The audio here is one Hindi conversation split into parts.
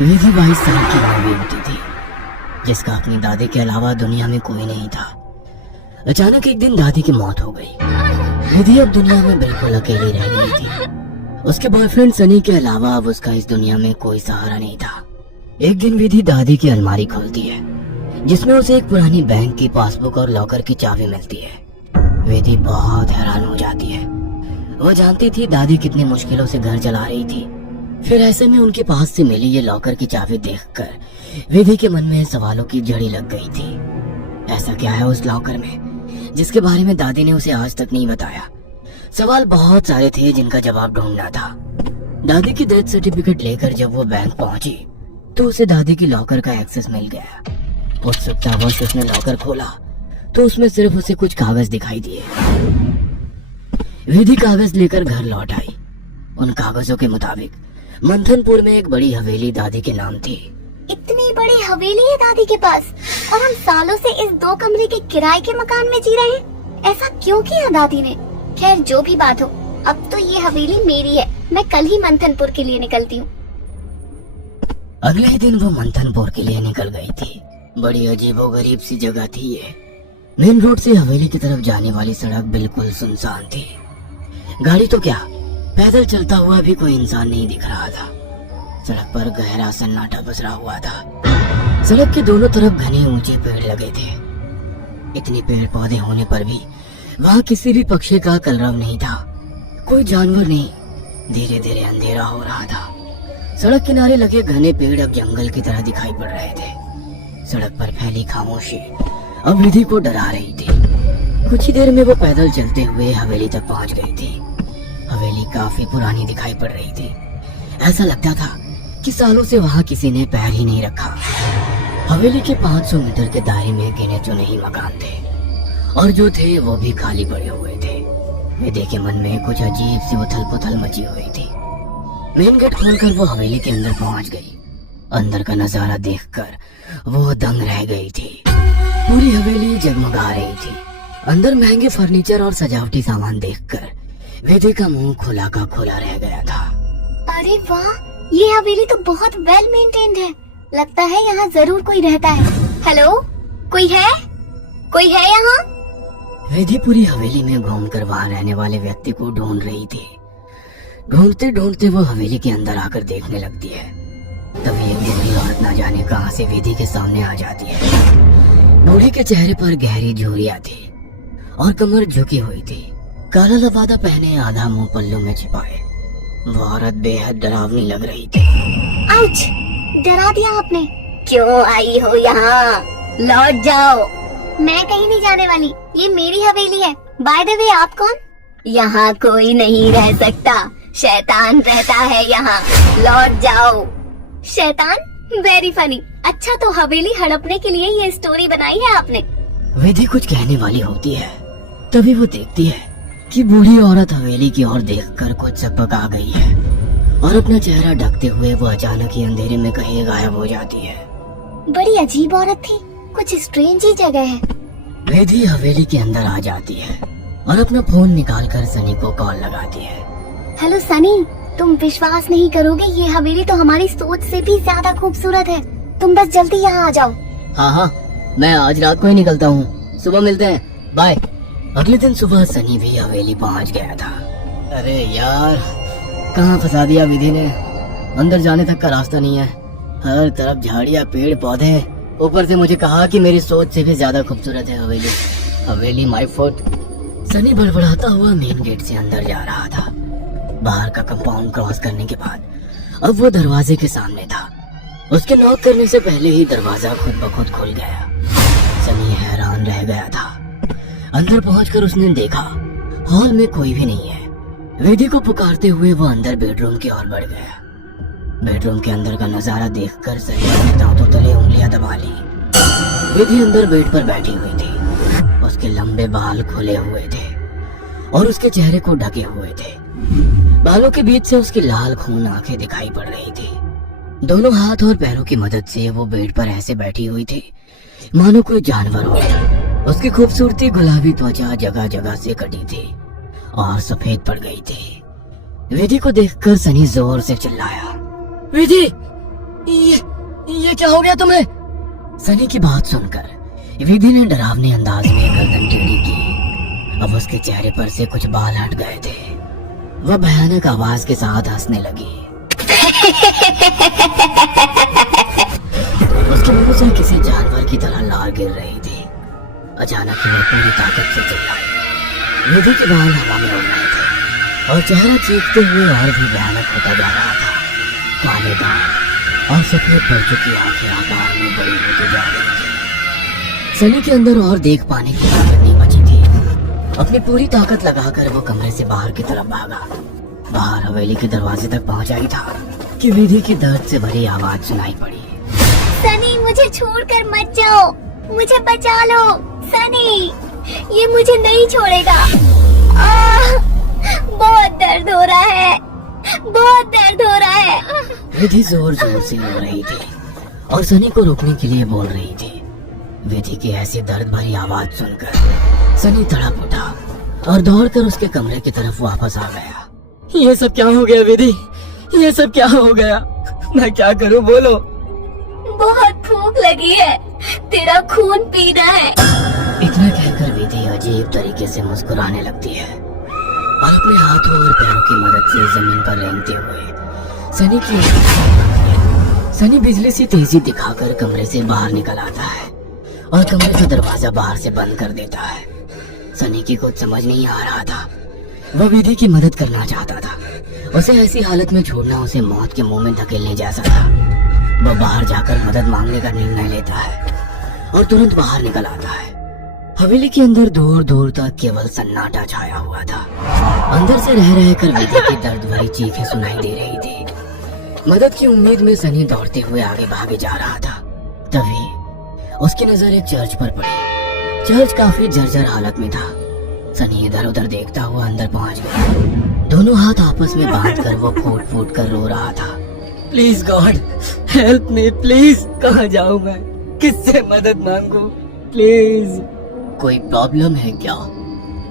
विधि 22 साल की लंबी होती थी, जिसका अपनी दादी के अलावा दुनिया में कोई नहीं था। अचानक एक दिन दादी की मौत हो गई। विधि अब दुनिया में बिल्कुल अकेली रह गई थी। उसके बॉयफ्रेंड सनी के अलावा अब उसका इस दुनिया में कोई सहारा नहीं था। एक दिन विधि दादी की अलमारी खोलती है, जिसमें उसे एक पुरानी बैंक की पासबुक और लॉकर की चाबी मिलती है। विधि बहुत हैरान हो जाती है। वो जानती थी दादी कितनी मुश्किलों से घर चला रही थी। फिर ऐसे में उनके पास से मिली ये लॉकर की चाबी देखकर विधि के मन में सवालों की झड़ी लग गई थी। ऐसा क्या है उस लॉकर में जिसके बारे में दादी ने उसे आज तक नहीं बताया? सवाल बहुत सारे थे जिनका जवाब ढूंढना था। दादी की डेथ सर्टिफिकेट लेकर जब वो बैंक पहुंची तो उसे दादी की लॉकर का एक्सेस मिल गया। उत्सुकतावश उसने लॉकर खोला तो उसमें सिर्फ उसे कुछ कागज दिखाई दिए। विधि कागज लेकर घर लौट आई। उन कागजों के मुताबिक मंथनपुर में एक बड़ी हवेली दादी के नाम थी। इतनी बड़ी हवेली है दादी के पास और हम सालों से इस 2 कमरे के किराए के मकान में जी रहे हैं। ऐसा क्यों किया दादी ने? खैर जो भी बात हो, अब तो ये हवेली मेरी है। मैं कल ही मंथनपुर के लिए निकलती हूँ। अगले ही दिन वो मंथनपुर के लिए निकल गई थी। बड़ी अजीबोगरीब सी जगह थी ये। मेन रोड से हवेली की तरफ जाने वाली सड़क बिल्कुल सुनसान थी। गाड़ी तो क्या, पैदल चलता हुआ भी कोई इंसान नहीं दिख रहा था। सड़क पर गहरा सन्नाटा पसरा हुआ था। सड़क के दोनों तरफ घने ऊंचे पेड़ लगे थे। इतने पेड़ पौधे होने पर भी वहाँ किसी भी पक्षी का कलरव नहीं था। कोई जानवर नहीं। धीरे धीरे अंधेरा हो रहा था। सड़क किनारे लगे घने पेड़ अब जंगल की तरह दिखाई पड़ रहे थे। सड़क पर फैली खामोशी अब विधि को डरा रही थी। कुछ ही देर में वो पैदल चलते हुए हवेली तक पहुंच गई थी। हवेली काफी पुरानी दिखाई पड़ रही थी। ऐसा लगता था कि सालों से वहाँ किसी ने पैर ही नहीं रखा। हवेली के 500 मीटर के दायरे में गिने चुने ही मकान थे और जो थे वो भी खाली पड़े हुए थे। विधि के मन में कुछ अजीब सी उथल पुथल मची हुई थी। मेन गेट खोलकर वो हवेली के अंदर पहुंच गई। अंदर का नजारा देखकर वो दंग रह गई थी। पूरी हवेली जगमगा रही थी। अंदर महंगे फर्नीचर और सजावटी सामान देखकर विधि का मुंह खुला का खुला रह गया था। अरे वाह, ये हवेली तो बहुत वेल मेंटेन्ड है। लगता है यहाँ जरूर कोई रहता है। हेलो, कोई है? कोई है यहाँ? विधि पूरी हवेली में घूमकर वहाँ रहने वाले व्यक्ति को ढूंढ रही थी। ढूंढते ढूंढते वो हवेली के अंदर आकर देखने लगती है। तभी एक बूढ़ी औरत ना जाने कहां से विधि के सामने आ जाती है। बूढ़ी के चेहरे पर गहरी झुर्रियां थी और कमर झुकी हुई थी। काला लबादा पहने, आधा मुंह पल्लू में छिपाए। वो औरत बेहद डरावनी लग रही थी। आउच! डरा दिया आपने। क्यों आई हो यहाँ? लौट जाओ। मैं कहीं नहीं जाने वाली। ये मेरी हवेली है। बाय द वे, आप कौन? यहाँ कोई नहीं रह सकता। शैतान रहता है यहाँ। लौट जाओ। शैतान? Very funny. अच्छा, तो हवेली हड़पने के लिए ये स्टोरी बनाई है आपने? विधि कुछ कहने वाली होती है, तभी वो देखती है कि बूढ़ी औरत हवेली की ओर देखकर कुछ चकपक आ गई है और अपना चेहरा ढकते हुए वो अचानक ही अंधेरे में कहीं गायब हो जाती है। बड़ी अजीब औरत थी। कुछ स्ट्रेंज ही जगह है। विधि हवेली के अंदर आ जाती है और अपना फोन निकालकर सनी को कॉल लगाती है। हेलो सनी, तुम विश्वास नहीं करोगे, ये हवेली तो हमारी सोच से भी ज्यादा खूबसूरत है। तुम बस जल्दी यहाँ आ जाओ। हाँ, मैं आज रात को ही निकलता हूँ। सुबह मिलते हैं, बाय। अगले दिन सुबह सनी भी हवेली पहुँच गया था। अरे यार, कहाँ फंसा दिया विधि ने। अंदर जाने तक का रास्ता नहीं है। हर तरफ झाड़ियाँ, पेड़ पौधे। ऊपर से मुझे कहा कि मेरी सोच से भी ज्यादा खूबसूरत है हवेली। हवेली माय फुट। सनी बड़बड़ाता हुआ मेन गेट से अंदर जा रहा था। बाहर का कंपाउंड क्रॉस करने के बाद अब वो दरवाजे के सामने था। उसके नॉक करने से पहले ही दरवाजा खुद ब खुद खुल गया। सनी हैरान रह गया था। अंदर पहुंचकर उसने देखा हॉल में कोई भी नहीं है। विधि को पुकारते हुए वो अंदर बेडरूम की ओर बढ़ गया। बेडरूम के अंदर का नजारा देखकर सनी ने दांतों तले उंगलियां दबा ली। विधि अंदर बेड पर बैठी हुई थी। उसके लंबे बाल खुले हुए थे और उसके चेहरे को ढके हुए थे। बालों के बीच से उसकी लाल खून आंखें दिखाई पड़ रही थी। दोनों हाथ और पैरों की मदद से वो बेड पर ऐसे बैठी हुई थी मानो कोई जानवर हो। उसकी खूबसूरती गुलाबी त्वचा जगह जगह से कटी थी और सफेद पड़ गई थी। विधि को देखकर सनी जोर से चिल्लाया, विधि, ये क्या हो गया तुम्हें? सनी की बात सुनकर विधि ने डरावने अंदाज में गर्दन टेढ़ी की। अब उसके चेहरे पर से कुछ बाल हट गए थे। वह भयानक आवाज के साथ हंसने लगी। उसके मुंह से किसी जानवर की तरह लार गिर रही थी। अचानक ही वह पूरी ताकत से चिल्लाई। विधि के बाल हवा में उड़ रहे थे और चेहरा चीखते हुए और भी भयानक होता जा रहा था। काले दांत और सफेद पड़ चुकी आंखें आकार में बड़ी होती जा रही थी। सनी के अंदर और देख पाने की ताकत नहीं बची थी। अपनी पूरी ताकत लगाकर वो कमरे से बाहर की तरफ भागा। बाहर हवेली के दरवाजे तक पहुंचा ही था कि विधि की दर्द से भरी आवाज सुनाई पड़ी। सनी, मुझे छोड़कर मत जाओ, मुझे बचा लो। सनी, ये मुझे नहीं छोड़ेगा। बहुत दर्द हो रहा है, बहुत दर्द हो रहा है। विधि जोर जोर से रो रही थी और सनी को रोकने के लिए बोल रही थी। विधि की ऐसी दर्द भरी आवाज सुनकर सनी तड़प उठा और दौड़कर उसके कमरे की तरफ वापस आ गया। ये सब क्या हो गया विधि? ये सब क्या हो गया? मैं क्या करूं, बोलो। बहुत भूख लगी है, तेरा खून पीना है। इतना कहकर विधि अजीब तरीके से मुस्कुराने लगती है और अपने हाथों और पैरों की मदद से जमीन पर रेंगते हुए सनी बिजली सी तेजी दिखाकर कमरे से बाहर निकल आता है और कमरे का दरवाजा बाहर से बंद कर देता है। सनी की कुछ समझ नहीं आ रहा था। वह विधि की मदद करना चाहता था। उसे ऐसी हालत में छोड़ना उसे मौत के मुंह में धकेलने जैसा था। वह बाहर जाकर मदद मांगने का निर्णय लेता है और तुरंत बाहर निकल आता है। हवेली के अंदर दूर दूर तक केवल सन्नाटा छाया हुआ था। अंदर से रह रहकर विधि की दर्द भरी चीखें सुनाई दे रही थी। मदद की उम्मीद में सनी दौड़ते हुए आगे भागे जा रहा था। तभी उसकी नजर एक चर्च पर पड़ी। चर्च काफी जर्जर हालत में था। सनी इधर उधर देखता हुआ अंदर पहुंच गया। दोनों हाथ आपस में बांधकर वो फूट फूट कर रो रहा था। Please God help me, please. कहाँ जाऊं मैं? किससे मदद मांगू? प्लीज। कोई प्रॉब्लम है क्या?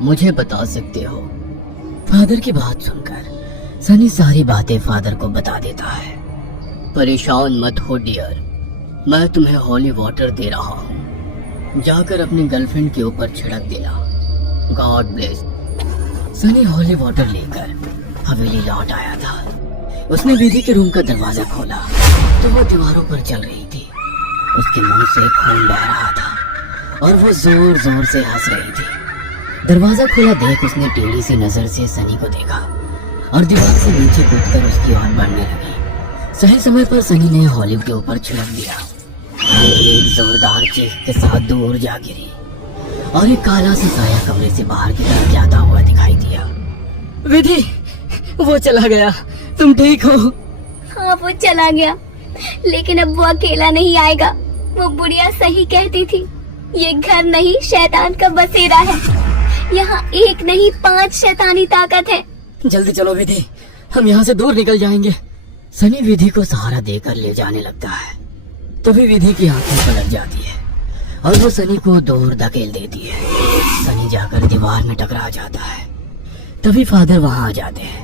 मुझे बता सकते हो? फादर की बात सुनकर सनी सारी बातें फादर को बता देता है। परेशान मत हो डियर, मैं तुम्हें हॉली वाटर दे रहा हूँ। जाकर अपनी गर्लफ्रेंड के ऊपर छिड़क देना। God bless. Sunny holy water लेकर हवेली लौट आया था। उसने विधि के रूम का दरवाजा खोला तो वो दीवारों पर चल रही थी। उसके मुंह से खून बह रहा था और वो जोर जोर से हंस रही थी। दरवाजा खोला देख उसने टेढ़ी सी नजर से सनी को देखा और दीवार से नीचे कूदकर उसकी ओर बढ़ने लगी। सही समय पर सनी ने हॉलिव के ऊपर छिड़क दिया। एक जोरदार चीख के साथ दूर जा गिरी और एक काला सा साया कमरे से बाहर की तरफ जाता हुआ दिखाई दिया। विधि, वो चला गया। तुम ठीक हो? हाँ, वो चला गया, लेकिन अब वो अकेला नहीं आएगा। वो बुढ़िया सही कहती थी, ये घर नहीं शैतान का बसेरा है। यहाँ एक नहीं 5 शैतानी ताकत है। जल्दी चलो विधि, हम यहाँ से दूर निकल जाएंगे। सनी विधि को सहारा देकर ले जाने लगता है। तभी विधि की आंखें पलट जाती है और वो सनी को दूर धकेल देती है। सनी जाकर दीवार में टकरा जाता है। तभी फादर वहाँ आ जाते हैं।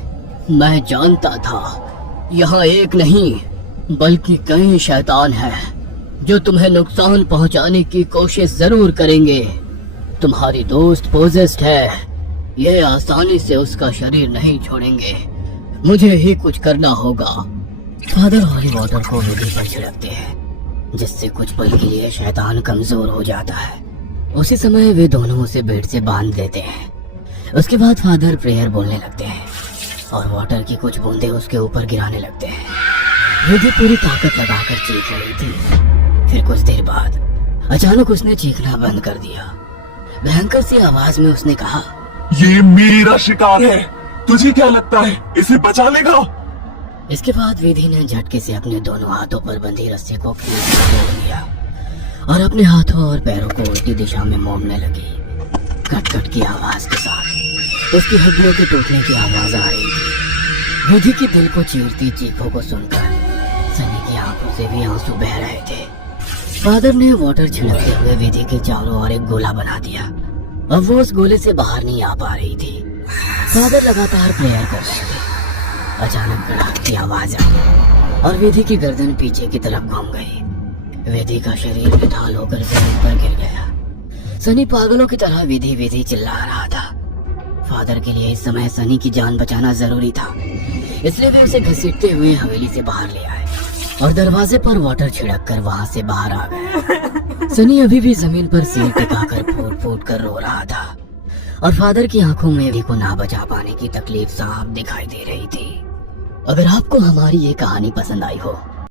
मैं जानता था यहाँ एक नहीं बल्कि कई शैतान हैं जो तुम्हें नुकसान पहुँचाने की कोशिश जरूर करेंगे। तुम्हारी दोस्त पोजेस्ड है, ये आसानी से उसका शरीर नहीं छोड़ेंगे। मुझे ही कुछ करना होगा। फादर हॉली वाटर को विधि पर छिड़कते हैं जिससे कुछ पल के लिए शैतान कमजोर हो जाता है। उसी समय वे दोनों उसे बेड से बांध देते हैं। उसके बाद फादर प्रेयर बोलने लगते हैं और वाटर की कुछ बूंदें उसके ऊपर गिराने लगते हैं। विधि पूरी ताकत लगाकर चीख रही थी। फिर कुछ देर बाद अचानक उसने चीखना बंद कर दिया। भयंकर सी आवाज में उसने कहा, ये मेरा शिकार है, तुझे क्या लगता है इसे बचा लेगा? इसके बाद विधि ने झटके से अपने दोनों हाथों पर बंधी रस्सी को खींच कर लिया और अपने हाथों और पैरों को उल्टी दिशा में मोड़ने लगी। कट कट की आवाज के साथ उसकी हड्डियों के टूटने की आवाज आ रही थी। विधि की दिल को चीरती चीखों को सुनकर सनी की आंखों से भी आंसू बह रहे थे। फादर ने वाटर छिड़कते हुए विधि के चारों ओर एक गोला बना दिया। अब वो उस गोले से बाहर नहीं आ पा रही थी। फादर लगातार प्रेयर कर रहे थे। अचानक कड़ाक की आवाज आई और विधि की गर्दन पीछे की तरफ घूम गई। विधि का शरीर बेताल होकर जमीन पर गिर गया। सनी पागलों की तरह विधि विधि चिल्ला रहा था। फादर के लिए इस समय सनी की जान बचाना जरूरी था, इसलिए वे उसे घसीटते हुए हवेली से बाहर ले आए और दरवाजे पर वाटर छिड़क कर वहां से बाहर आ गए। सनी अभी भी जमीन पर सिर टिकाकर फूट फूट कर रो रहा था और फादर की आंखों में विधि को ना बचा पाने की तकलीफ साफ दिखाई दे रही थी। अगर आपको हमारी ये कहानी पसंद आई हो